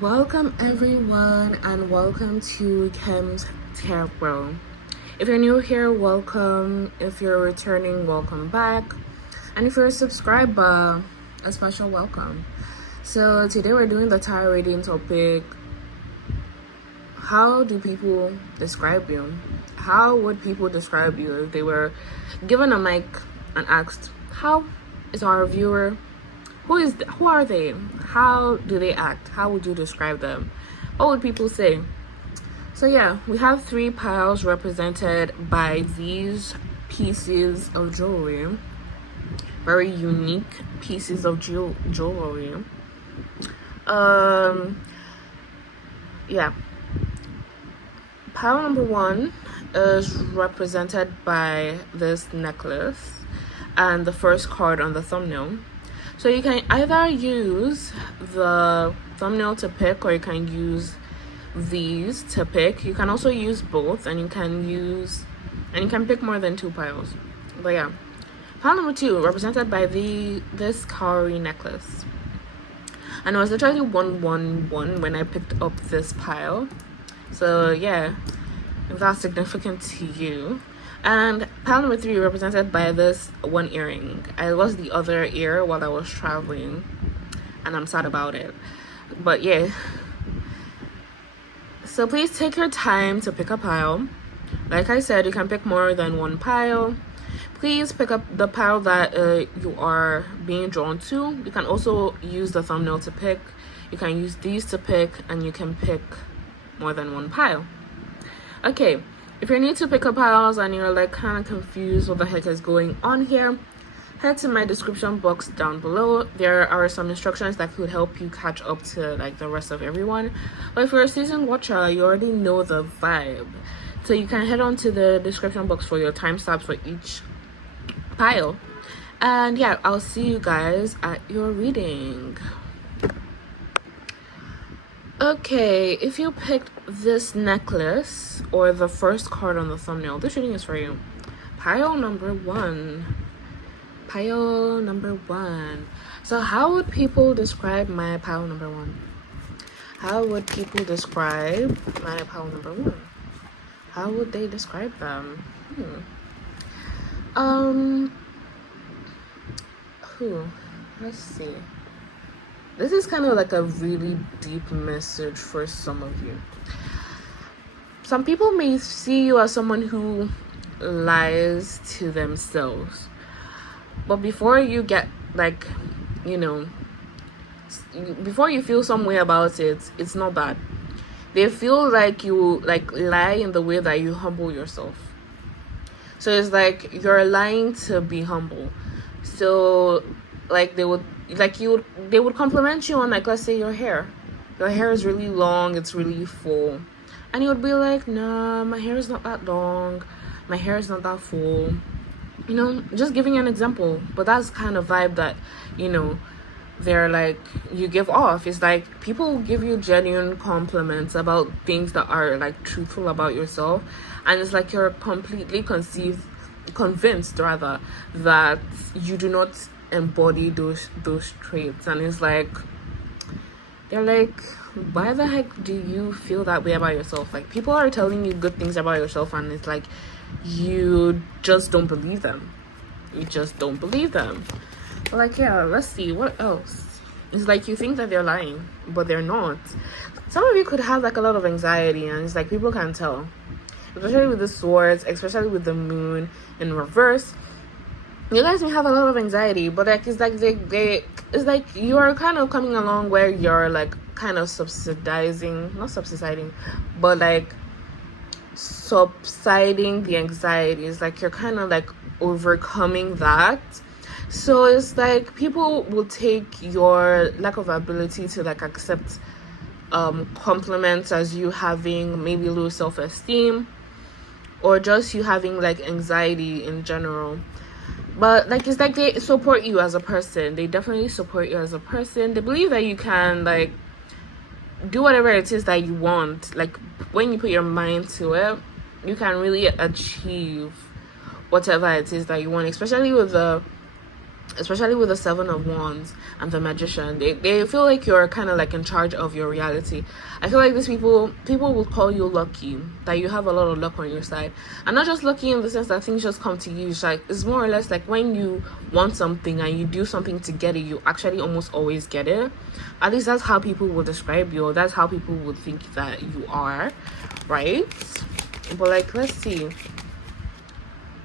Welcome everyone and welcome to Kim's Tarot. If you're new here, welcome. If you're returning, welcome back. And if you're a subscriber, a special welcome. So today we're doing the tarot reading topic. How do people describe you? How would people describe you if they were given a mic and asked, how is our viewer? Who are they? How do they act? How would you describe them? What would people say? So yeah, we have 3 piles represented by these pieces of jewelry. Very unique pieces of jewelry. Yeah. Pile number 1 is represented by this necklace and the first card on the thumbnail. So you can either use the thumbnail to pick, or you can use these to pick. You can also use both, and you can pick more than 2 piles. But yeah, pile number 2 represented by this cowrie necklace, and it was literally 111 when I picked up this pile. So yeah, if that's significant to you. And pile number 3 represented by this one earring. I lost the other ear while I was traveling, and I'm sad about it. But yeah, so please take your time to pick a pile. Like I said, you can pick more than 1 pile. Please pick up the pile that you are being drawn to. You can also use the thumbnail to pick. You can use these to pick, and you can pick more than 1 pile. Okay, if you're new to pick-up piles and you're like kind of confused what the heck is going on here, head to my description box down below. There are some instructions that could help you catch up to like the rest of everyone. But if you're a seasoned watcher, you already know the vibe. So you can head on to the description box for your timestamps for each pile. And yeah, I'll see you guys at your reading. Okay, if you picked this necklace or the first card on the thumbnail, this reading is for you. Pile number 1. Pile number 1. So how would people describe my pile number 1? How would people describe my pile number 1? How would they describe them? Let's see. This is kind of like a really deep message for some of you. Some people may see you as someone who lies to themselves. But before you get before you feel some way about it, it's not bad. They feel like you lie in the way that you humble yourself. So it's like you're lying to be humble. So they would compliment you on, like, let's say your hair is really long, it's really full, and you would be like, nah, my hair is not that long, my hair is not that full, just giving an example. But that's kind of vibe that they're like, you give off. It's like people give you genuine compliments about things that are like truthful about yourself, and it's like you're completely convinced rather that you do not embody those traits. And it's like, they're like, why the heck do you feel that way about yourself? Like, people are telling you good things about yourself, and it's like you just don't believe them. But like, yeah, let's see what else. It's like you think that they're lying, but they're not. Some of you could have like a lot of anxiety, and it's like people can tell, especially with the swords, especially with the moon in reverse. You guys may have a lot of anxiety, but like it's like it's like you're kind of coming along where you're like kind of subsiding the anxiety. It's like you're kind of like overcoming that. So it's like people will take your lack of ability to like accept compliments as you having maybe low self-esteem, or just you having like anxiety in general. But like, it's like they support you as a person. They definitely support you as a person. They believe that you can like do whatever it is that you want. Like, when you put your mind to it, you can really achieve whatever it is that you want, especially with the especially with the Seven of Wands and the Magician. They feel like you're kind of like in charge of your reality. I feel like these people will call you lucky, that you have a lot of luck on your side, and not just lucky in the sense that things just come to you. It's like, it's more or less like when you want something and you do something to get it, you actually almost always get it. At least that's how people will describe you, or that's how people would think that you are, right? But like, let's see.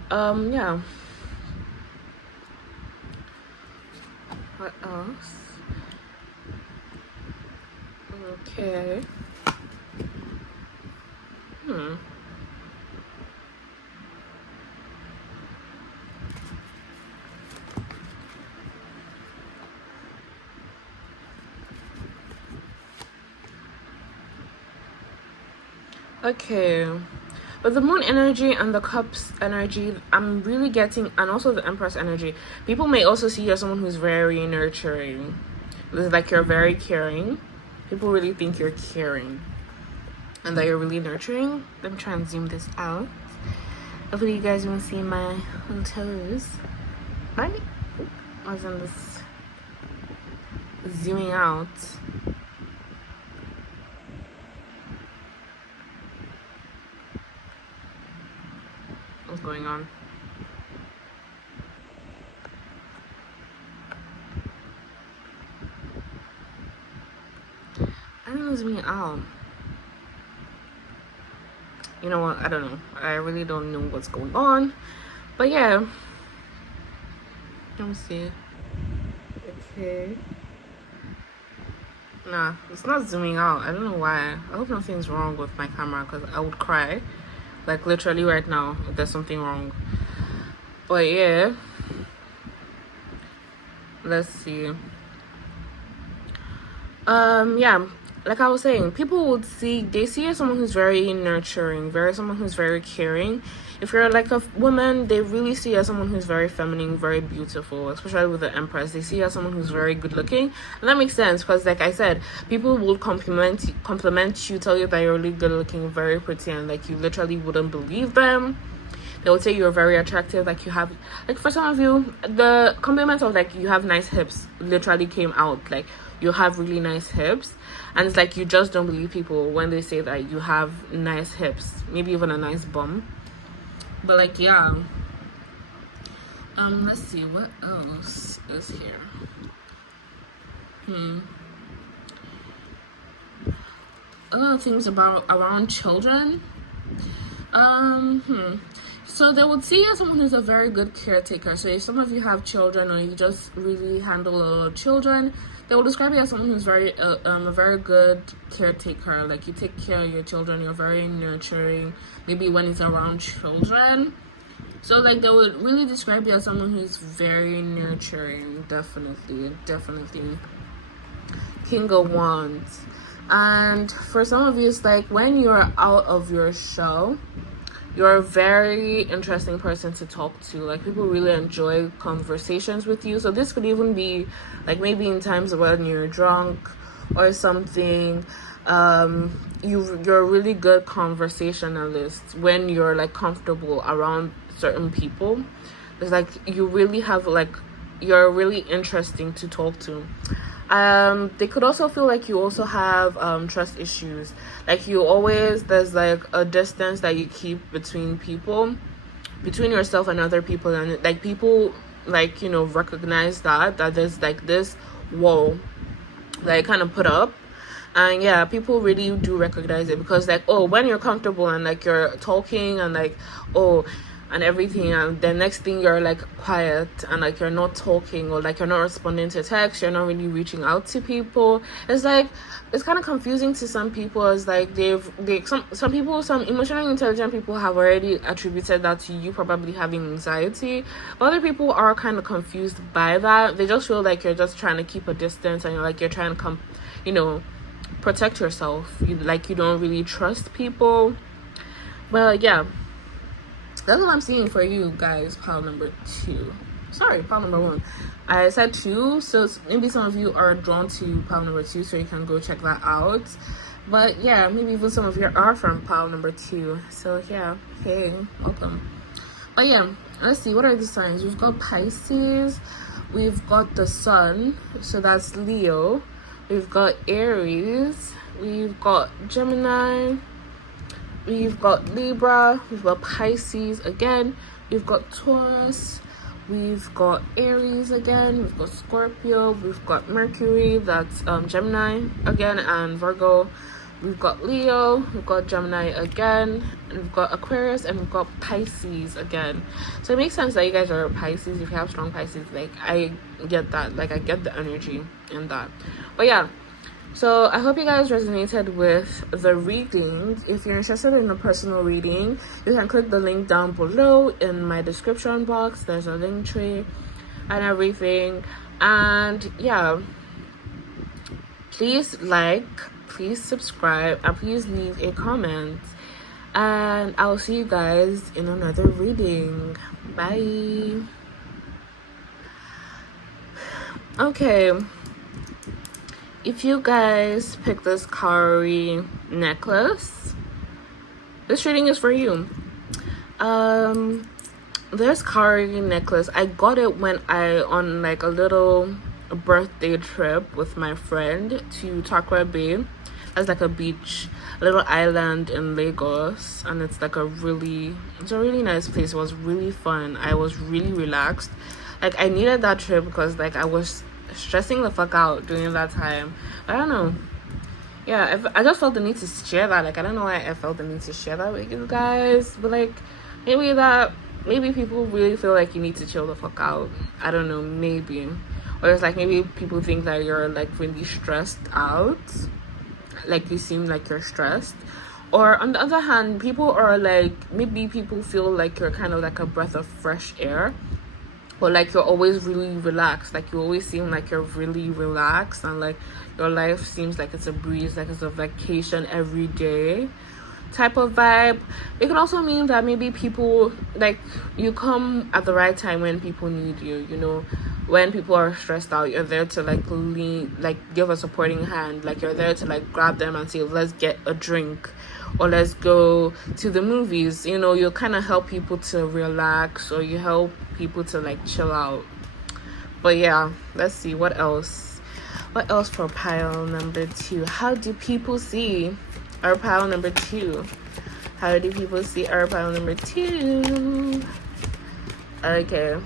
Yeah. What else? Okay. Okay. But the moon energy and the cups energy, I'm really getting, and also the empress energy, people may also see you as someone who's very nurturing. It's like you're very caring. People really think you're caring and that you're really nurturing. Let me try and zoom this out. Hopefully you guys won't see my toes. Right? I was on this zooming out. What's going on? I don't know, zooming out. You know what? I don't know. I really don't know what's going on. But yeah. Let me see. Okay. Nah, it's not zooming out. I don't know why. I hope nothing's wrong with my camera, because I would cry. Like literally right now, if there's something wrong. But yeah. Let's see. Yeah. Like I was saying, people would see you as someone who's very nurturing, someone who's very caring. If you're like a woman, they really see you as someone who's very feminine, very beautiful, especially with the Empress. They see you as someone who's very good looking. And that makes sense because, like I said, people will compliment you, tell you that you're really good looking, very pretty, and like you literally wouldn't believe them. They would say you're very attractive, like you have, like for some of you, the compliment of like you have nice hips literally came out, like you have really nice hips. And it's like you just don't believe people when they say that you have nice hips, maybe even a nice bum. But like, yeah. Let's see what else is here. A lot of things around children. So they would see you as someone who's a very good caretaker. So if some of you have children or you just really handle a lot of children, they will describe you as someone who's a very good caretaker. Like you take care of your children, you're very nurturing, maybe when it's around children. So like they would really describe you as someone who's very nurturing. Definitely. King of Wands. And for some of you, it's like when you're out of your shell, you're a very interesting person to talk to. Like people really enjoy conversations with you. So this could even be like maybe in times when you're drunk or something. You're a really good conversationalist when you're like comfortable around certain people. It's like you really have like, you're really interesting to talk to. They could also feel like you also have trust issues. Like there's like a distance that you keep between people, between yourself and other people, and like people like, you know, recognize that there's like this wall that you kind of put up. And yeah, people really do recognize it because like, oh, when you're comfortable and like you're talking and like, oh, and everything, and the next thing you're like quiet and like you're not talking, or like you're not responding to text, you're not really reaching out to people. It's like, it's kind of confusing to some people. It's like some people, some emotionally intelligent people have already attributed that to you probably having anxiety. Other people are kind of confused by that. They just feel like you're just trying to keep a distance and you're trying to protect yourself. You don't really trust people. But yeah, that's what I'm seeing for you guys. Pile number 2. Sorry, pile number 1. I said 2, so maybe some of you are drawn to pile number 2, so you can go check that out. But yeah, maybe even some of you are from pile number 2. So yeah, hey, welcome. But yeah, let's see, what are the signs? We've got Pisces, we've got the Sun, so that's Leo, we've got Aries, we've got Gemini, we've got Libra, we've got Pisces again, we've got Taurus, we've got Aries again, we've got Scorpio, we've got Mercury, that's Gemini again, and Virgo. We've got Leo, we've got Gemini again, and we've got Aquarius, and we've got Pisces again. So it makes sense that you guys are Pisces if you have strong Pisces. Like, I get that. Like, I get the energy in that. But yeah, so I hope you guys resonated with the reading. If you're interested in a personal reading, you can click the link down below in my description box. There's a link tree and everything. And yeah, please please subscribe, and please leave a comment, and I'll see you guys in another reading. Bye. Okay, if you guys pick this Kauri necklace, this reading is for you. This Kauri necklace, I got it when on like a little birthday trip with my friend to Takwa Bay. That's like a beach, a little island in Lagos, and it's a really nice place. It was really fun. I was really relaxed. Like, I needed that trip because like I was stressing the fuck out during that time. I don't know. Yeah, I just felt the need to share that. Like, I don't know why I felt the need to share that with you guys, but like maybe people really feel like you need to chill the fuck out. I don't know, maybe. Or it's like maybe people think that you're like really stressed out, like you seem like you're stressed. Or on the other hand, people are like, maybe people feel like you're kind of like a breath of fresh air, or like you're always really relaxed. Like, you always seem like you're really relaxed, and like your life seems like it's a breeze, like it's a vacation every day type of vibe. It can also mean that maybe people, like, you come at the right time when people need you, you know. When people are stressed out, you're there to like give a supporting hand. Like, you're there to like grab them and say, let's get a drink, or let's go to the movies. You know, you kind of help people to relax, or you help people to like chill out. But yeah, let's see what else for pile number 2. How do people see our pile number 2? How do people see our pile number 2? Okay,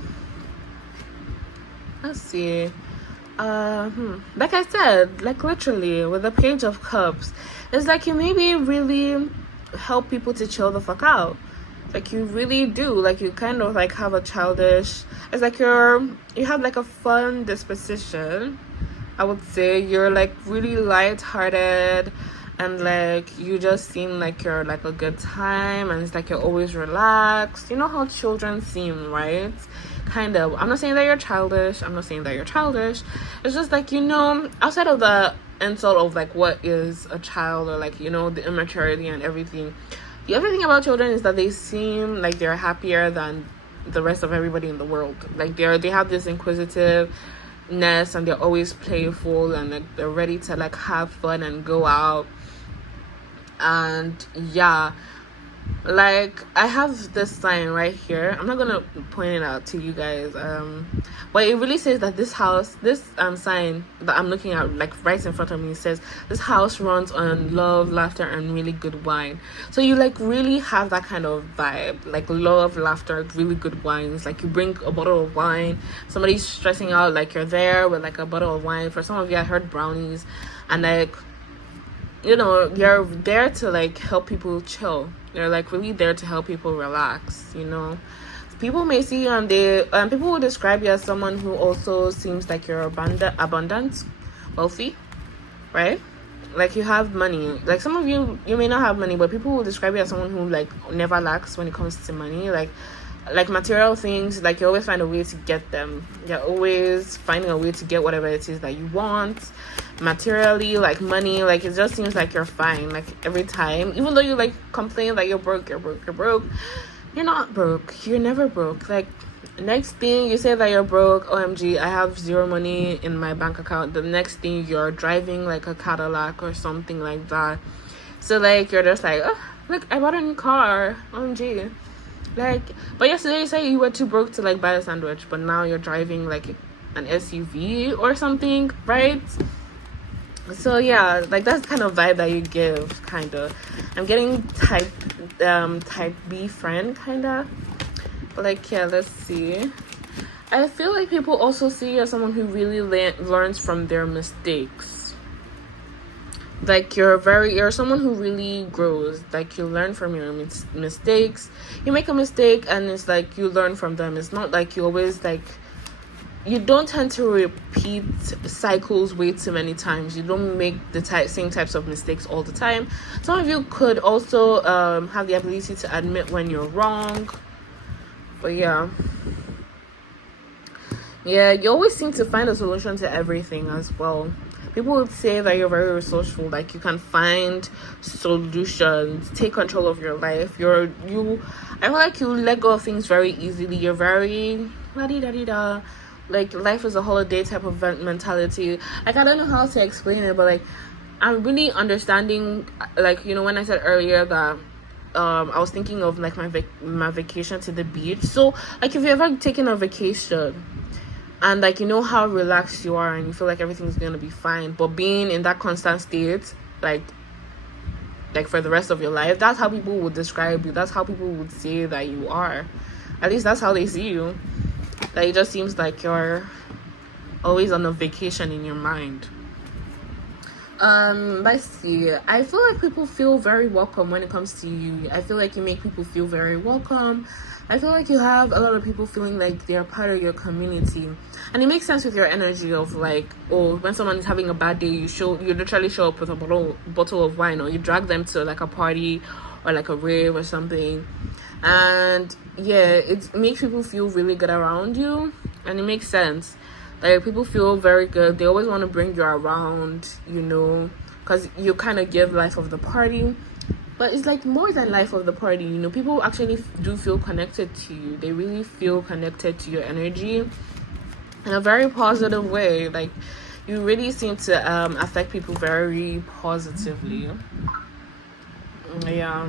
let's see. Like I said, like literally with the Page of Cups, it's like you maybe really help people to chill the fuck out. Like, you really do. Like, you kind of like have a childish, it's like you have like a fun disposition. I would say you're like really lighthearted, and like you just seem like you're like a good time, and it's like you're always relaxed. You know how children seem, right? Kind of. I'm not saying that you're childish. It's just like, you know, outside of the insult of like what is a child, or like, you know, the immaturity and everything, the other thing about children is that they seem like they're happier than the rest of everybody in the world. Like, they have this inquisitiveness, and they're always playful, and like they're ready to like have fun and go out. And yeah, like, I have this sign right here. I'm not gonna point it out to you guys, but it really says that this sign that I'm looking at, like right in front of me, says this house runs on love, laughter, and really good wine. So you like really have that kind of vibe, like love, laughter, really good wines. Like, you bring a bottle of wine, somebody's stressing out, like you're there with like a bottle of wine. For some of you, I heard brownies, and like, you know, you're there to like help people chill. You're like really there to help people relax, you know. People may see you, and people will describe you as someone who also seems like you're abundant, wealthy, right? Like, you have money. Like, some of you may not have money, but people will describe you as someone who like never lacks when it comes to money. Like material things, like you always find a way to get them. You're always finding a way to get whatever it is that you want materially, like money. Like, it just seems like you're fine, like every time, even though you like complain that you're broke. You're not broke. You're never broke. Like, next thing you say that you're broke, OMG, I have zero money in my bank account. The next thing, you're driving like a Cadillac or something like that. So like, you're just like, oh, look, I bought a new car, OMG. Like, but yesterday you said you were too broke to like buy a sandwich, but now you're driving like an SUV or something, right? So yeah, like that's kind of vibe that you give, kind of. I'm getting type B friend, kind of. But like, yeah, let's see. I feel like people also see you as someone who really learns from their mistakes. Like you're someone who really grows. Like you learn from your mistakes. You make a mistake and it's like you learn from them. It's not like you always like, you don't tend to repeat cycles way too many times. You don't make the same types of mistakes all the time. Some of you could also have the ability to admit when you're wrong. But yeah, you always seem to find a solution to everything as well. People would say that you're very resourceful, like you can find solutions, take control of your life. I feel like you let go of things very easily. You're very la-di-da-di-da. Like life is a holiday type of mentality. Like I don't know how to explain it, but like I'm really understanding. Like, you know, when I said earlier that I was thinking of like my vacation to the beach. So like if you've ever taken a vacation and like you know how relaxed you are and you feel like everything's gonna be fine, but being in that constant state like for the rest of your life, that's how people would describe you. That's how people would say that you are. At least that's how they see you. That it just seems like you're always on a vacation in your mind. Let's see. I feel like people feel very welcome when it comes to you. I feel like you make people feel very welcome. I feel like you have a lot of people feeling like they're part of your community. And it makes sense with your energy of like, oh, when someone is having a bad day, you literally show up with a bottle of wine, or you drag them to like a party or like a rave or something. And yeah, it makes people feel really good around you, and it makes sense. Like people feel very good. They always want to bring you around, you know, because you kind of give life of the party. But it's like more than life of the party, you know. People actually do feel connected to you. They really feel connected to your energy in a very positive way. Like you really seem to affect people very positively. Yeah.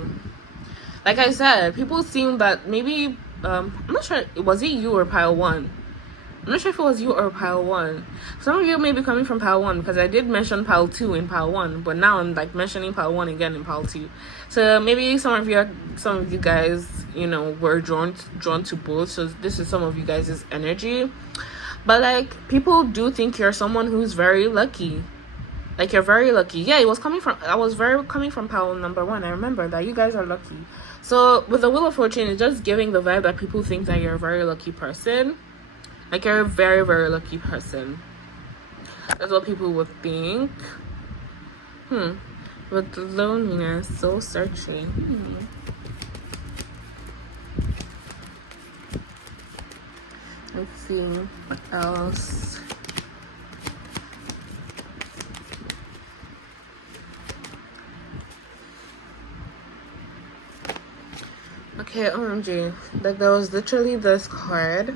Like I said, people seem that maybe I'm not sure, was it you or pile one? I'm not sure if it was you or pile one. Some of you may be coming from pile one, because I did mention pile two in pile one, but now I'm like mentioning pile one again in pile two. So maybe some of you guys, you know, were drawn to both. So this is some of you guys' energy. But like people do think you're someone who's very lucky. Like you're very lucky. Yeah, I was coming from pile number one. I remember that you guys are lucky. So with the Wheel of Fortune, it's just giving the vibe that people think that you're a very lucky person. Like you're a very, very lucky person. That's what people would think. With loneliness, soul searching. Let's see what else. Okay, OMG. Like there was literally this card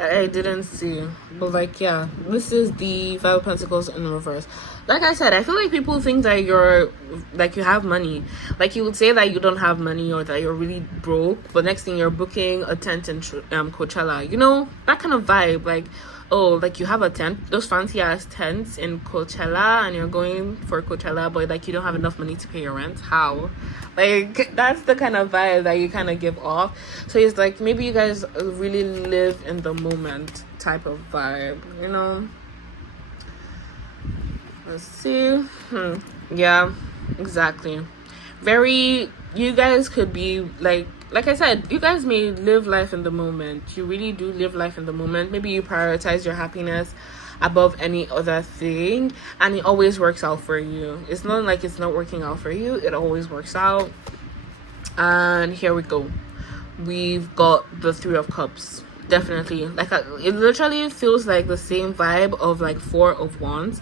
I didn't see, but like yeah, this is the Five of Pentacles in reverse. Like I said, I feel like people think that you're like you have money. Like you would say that you don't have money or that you're really broke, but next thing you're booking a tent in Coachella. You know, that kind of vibe. Like, oh, like you have a tent, those fancy ass tents in Coachella, and you're going for Coachella, but like you don't have enough money to pay your rent. How? Like that's the kind of vibe that you kind of give off. So it's like maybe you guys really live in the moment type of vibe, you know. Let's see. Yeah, exactly. You guys could be like I said, you guys may live life in the moment. You really do live life in the moment. Maybe you prioritize your happiness above any other thing, and it always works out for you. It's not like it's not working out for you. It always works out. And here we go. We've got the Three of Cups. Definitely. Like it literally feels like the same vibe of like Four of Wands.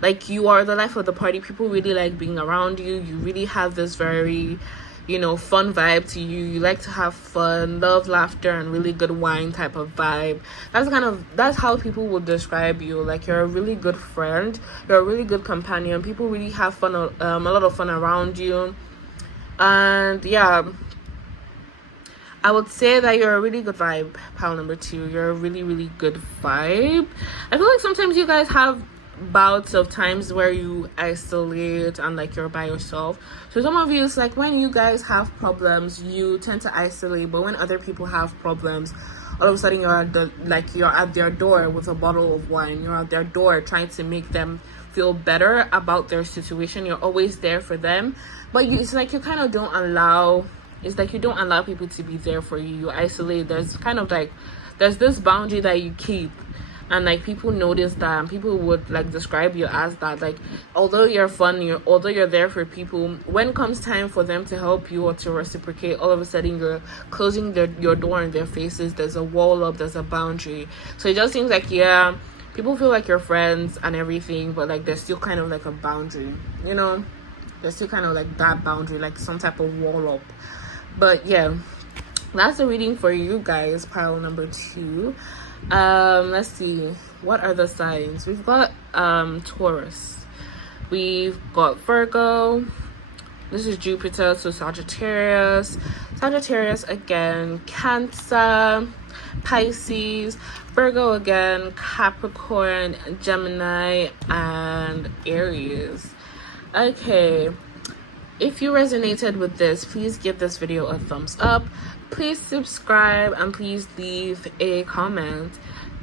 Like you are the life of the party. People really like being around you. You really have this very, you know, fun vibe to you. You like to have fun, love, laughter, and really good wine type of vibe. That's how people would describe you. Like you're a really good friend. You're a really good companion. People really have fun, a lot of fun around you. And yeah, I would say that you're a really good vibe, pile number 2. You're a really, really good vibe. I feel like sometimes you guys have bouts of times where you isolate and like you're by yourself. So some of you, it's like when you guys have problems, you tend to isolate, but when other people have problems, all of a sudden you're at their door with a bottle of wine. You're at their door trying to make them feel better about their situation. You're always there for them, but it's like you kind of don't allow. It's like you don't allow people to be there for you. You isolate. There's kind of like there's this boundary that you keep, and like people notice that, and people would like describe you as that. Like although you're fun, although you're there for people, when it comes time for them to help you or to reciprocate, all of a sudden you're closing your door in their faces. There's a wall up. There's a boundary. So it just seems like people feel like you're friends and everything, but like there's still kind of like a boundary. There's still kind of like that boundary, like some type of wall up. But yeah, that's the reading for you guys, pile number 2. Let's see, what are the signs? We've got Taurus, we've got Virgo, this is Jupiter, so Sagittarius again, Cancer, Pisces, Virgo again, Capricorn, Gemini, and Aries. Okay, if you resonated with this, please give this video a thumbs up. Please subscribe and please leave a comment.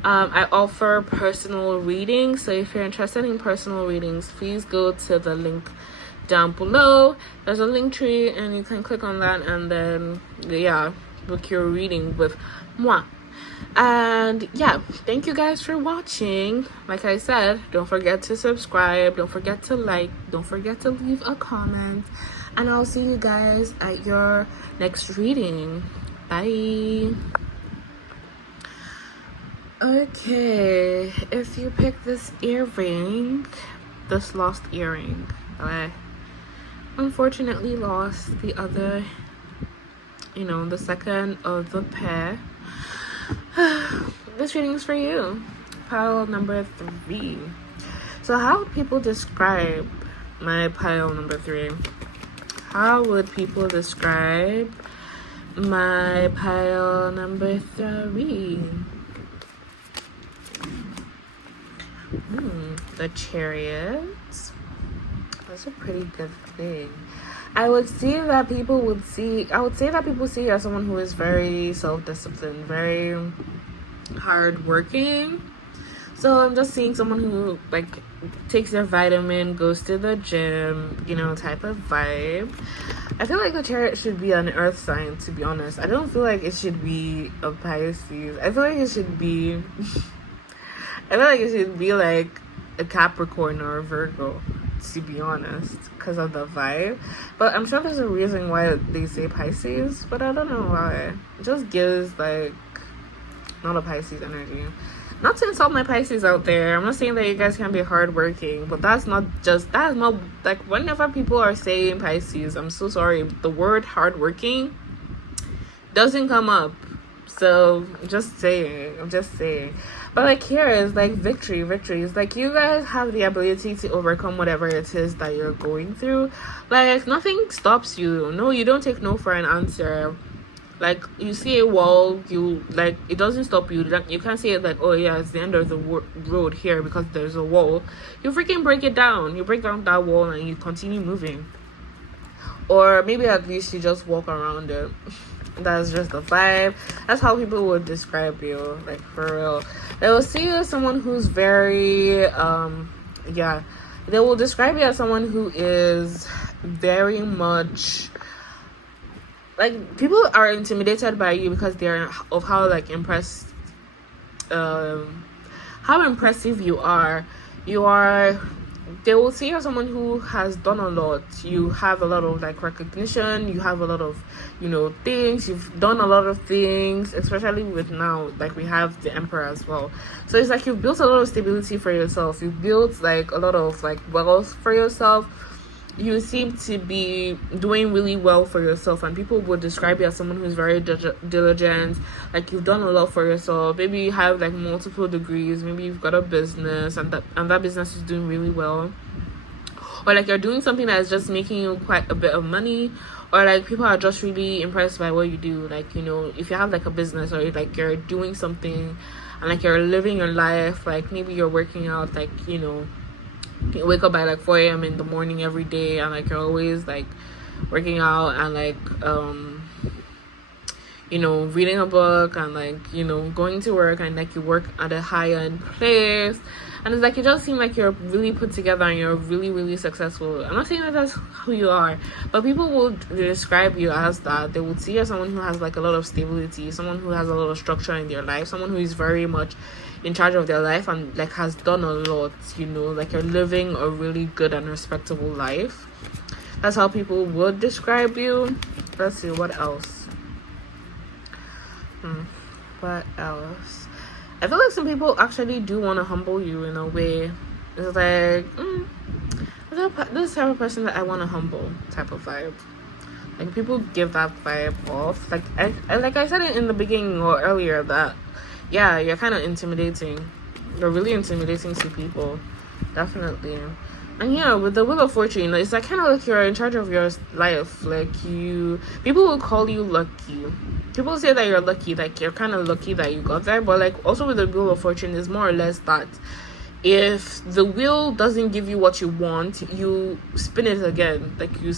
I offer personal readings, so if you're interested in personal readings, please go to the link down below. There's a link tree and you can click on that and then book your reading with moi. And yeah, thank you guys for watching. Like I said, don't forget to subscribe, don't forget to like, don't forget to leave a comment, and I'll see you guys at your next reading. Bye. Okay, if you pick this lost earring, I unfortunately lost the other, the second of the pair. This reading is for you, pile number 3. So how would people describe my pile number 3? How would people describe my pile number 3? The Chariot. That's a pretty good thing. I would say that people see you as someone who is very self-disciplined, very hardworking. So I'm just seeing someone who like takes their vitamin, goes to the gym, type of vibe. I feel like the Chariot should be an earth sign, to be honest. I don't feel like it should be a Pisces. I feel like it should be like a Capricorn or a Virgo, to be honest, because of the vibe. But I'm sure there's a reason why they say Pisces, but I don't know why. It just gives like not a Pisces energy. Not to insult my Pisces out there, I'm not saying that you guys can be hardworking, but that's not like whenever people are saying Pisces, I'm so sorry, the word hardworking doesn't come up. So I'm just saying. But like here is like victory. It's like you guys have the ability to overcome whatever it is that you're going through. Like nothing stops you. No, you don't take no for an answer. Like you see a wall, it doesn't stop you. Like, you can't say it like, oh yeah, it's the end of the road here because there's a wall. You freaking break it down. You break down that wall and you continue moving. Or maybe at least you just walk around it. That's just the vibe. That's how people would describe you, like for real. They will see you as someone who's very they will describe you as someone who is very much like, people are intimidated by you because they're of how like how impressive you are. They will see you as someone who has done a lot. You have a lot of like recognition. You have a lot of, things. You've done a lot of things, especially with now, like we have the Emperor as well. So it's like you've built a lot of stability for yourself. You've built like a lot of like wealth for yourself. You seem to be doing really well for yourself, and people would describe you as someone who's very diligent. Like you've done a lot for yourself. Maybe you have like multiple degrees. Maybe you've got a business and that business is doing really well, or like you're doing something that is just making you quite a bit of money, or like people are just really impressed by what you do. Like, you know, if you have like a business, or like you're doing something and like you're living your life, like maybe you're working out, like, you know, you wake up by like 4 a.m. in the morning every day, and like you're always like working out, and like you know, reading a book, and like, you know, going to work, and like you work at a high end place, and it's like you just seem like you're really put together and you're really, really successful. I'm not saying that that's who you are, but people will describe you as that. They would see you as someone who has like a lot of stability, someone who has a lot of structure in their life, someone who is very much in charge of their life, and like has done a lot, you know, like you're living a really good and respectable life. That's how people would describe you. Let's see, what else? What else? I feel like some people actually do want to humble you in a way. It's like, this type of person that I want to humble type of vibe. Like, people give that vibe off. Like, like I said it in the beginning or earlier, that, yeah, you're kind of intimidating. You're really intimidating to people. Definitely. And yeah, with the Wheel of Fortune, it's like kind of like you're in charge of your life. Like, people will call you lucky. People say that you're lucky, like you're kind of lucky that you got there. But like, also with the Wheel of Fortune, is more or less that if the wheel doesn't give you what you want, you spin it again. Like you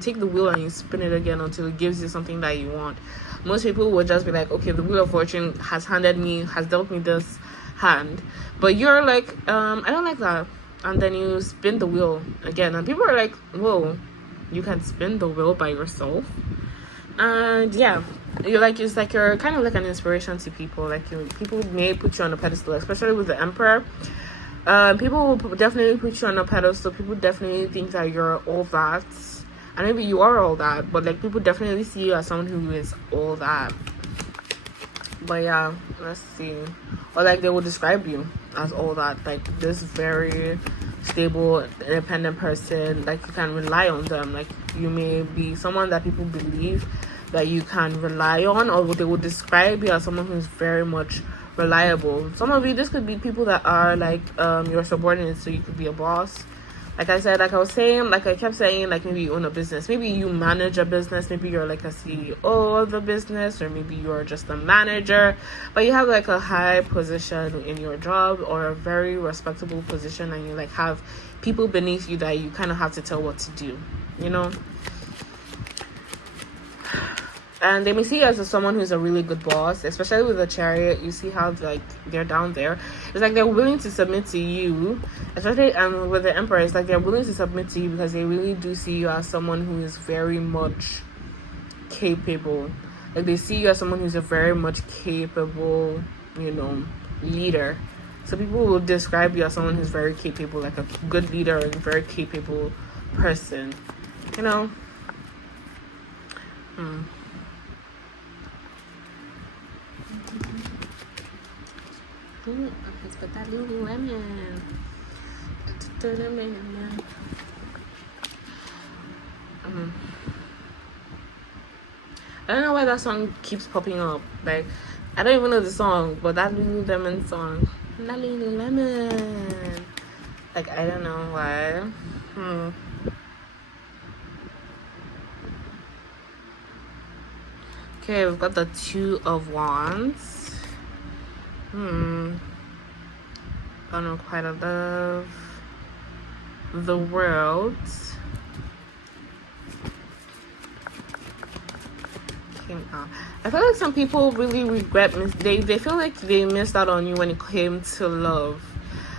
take the wheel and you spin it again until it gives you something that you want. Most people would just be like, okay, the Wheel of Fortune has dealt me this hand, but you're like, I don't like that. And then you spin the wheel again, and people are like, whoa, you can spin the wheel by yourself. And yeah, it's like you're kind of like an inspiration to people. Like, people may put you on a pedestal, especially with the Emperor. People will definitely put you on a pedestal. People definitely think that you're all that, and maybe you are all that, but like, people definitely see you as someone who is all that. But yeah, let's see. Or like, they will describe you as all that, like this very stable, independent person. Like, you can rely on them. Like, you may be someone that people believe that you can rely on, or they will describe you as someone who's very much reliable. Some of you, this could be people that are like your subordinates, so you could be a boss. Like I said, like I kept saying, like maybe you own a business, maybe you manage a business, maybe you're like a CEO of the business, or maybe you're just a manager, but you have like a high position in your job, or a very respectable position, and you like have people beneath you that you kind of have to tell what to do, you know. And they may see you as someone who's a really good boss, especially with the Chariot. You see how like they're down there. It's like they're willing to submit to you, especially with the Emperor. It's like they're willing to submit to you because they really do see you as someone who is very much capable. Like, they see you as someone who's a very much capable, you know, leader. So people will describe you as someone who's very capable, like a good leader, and a very capable person, you know. Let's put that Lululemon. I don't know why that song keeps popping up. Like, I don't even know the song, but that Lululemon song. That Lululemon. Like, I don't know why. Okay, we've got the Two of Wands. Don't know quite love the world. Came out. I feel like some people really regret. They feel like they missed out on you when it came to love.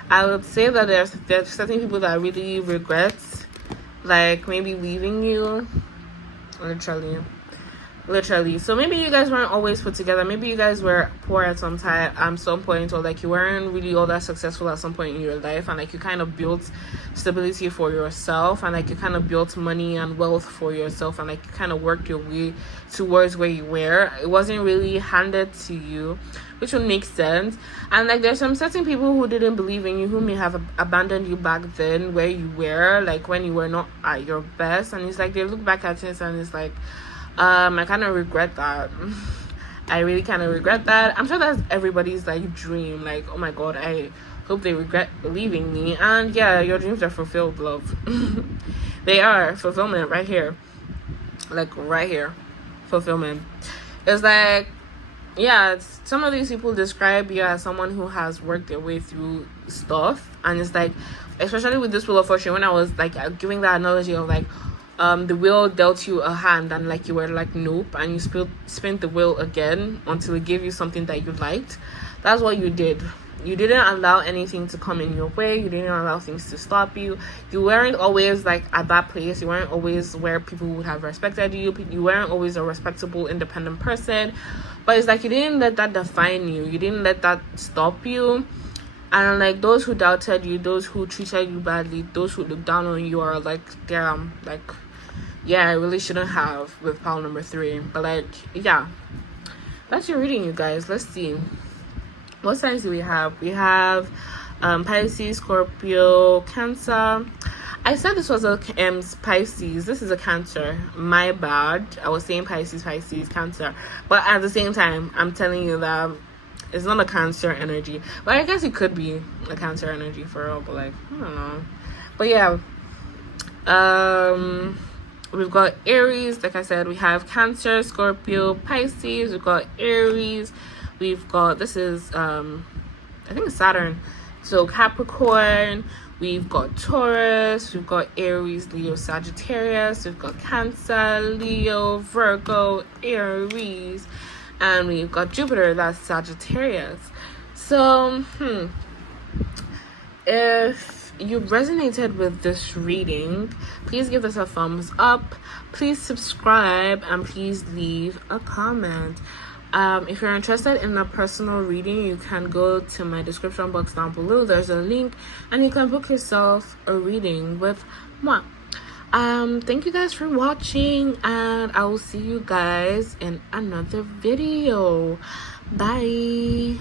I would say that there's certain people that really regret, like maybe leaving you, literally. So maybe you guys weren't always put together. Maybe you guys were poor at some point, or like you weren't really all that successful at some point in your life, and like you kind of built stability for yourself, and like you kind of built money and wealth for yourself, and like you kind of worked your way towards where you were. It wasn't really handed to you, which would make sense. And like there's some certain people who didn't believe in you, who may have abandoned you back then, where you were, like when you were not at your best, and it's like they look back at it and it's like, I kind of regret that. I really kind of regret that. I'm sure that's everybody's like dream. Like, oh my god, I hope they regret leaving me. And yeah, your dreams are fulfilled, love. They are fulfillment right here. like right here, fulfillment. It's like, yeah, some of these people describe you as someone who has worked their way through stuff, and it's like, especially with this Wheel of Fortune, when I was like giving that analogy of like, the wheel dealt you a hand and like you were like nope, and you spin the wheel again until it gave you something that you liked. That's what you did. You didn't allow anything to come in your way. You didn't allow things to stop you. You weren't always like at that place. You weren't always where people would have respected you. You weren't always a respectable, independent person. But it's like you didn't let that define you. You didn't let that stop you. And like those who doubted you, those who treated you badly, those who looked down on you are like, damn, like, yeah, I really shouldn't have with pile number 3. But like, yeah, that's your reading, you guys. Let's see. What signs do we have? We have Pisces, Scorpio, Cancer. I said this was a Pisces. This is a Cancer. My bad. I was saying Pisces, Cancer. But at the same time, I'm telling you that it's not a Cancer energy. But I guess it could be a Cancer energy for real. But like, I don't know. But yeah. We've got Aries. Like I said, we have Cancer, Scorpio, Pisces. We've got Aries. We've got, this is I think it's Saturn, so Capricorn. We've got Taurus. We've got Aries, Leo, Sagittarius. We've got Cancer, Leo, Virgo, Aries, and we've got Jupiter, that's Sagittarius. So if you resonated with this reading, please give us a thumbs up, please subscribe, and please leave a comment. If you're interested in a personal reading, you can go to my description box down below. There's a link and you can book yourself a reading with moi. Thank you guys for watching, and I will see you guys in another video. Bye.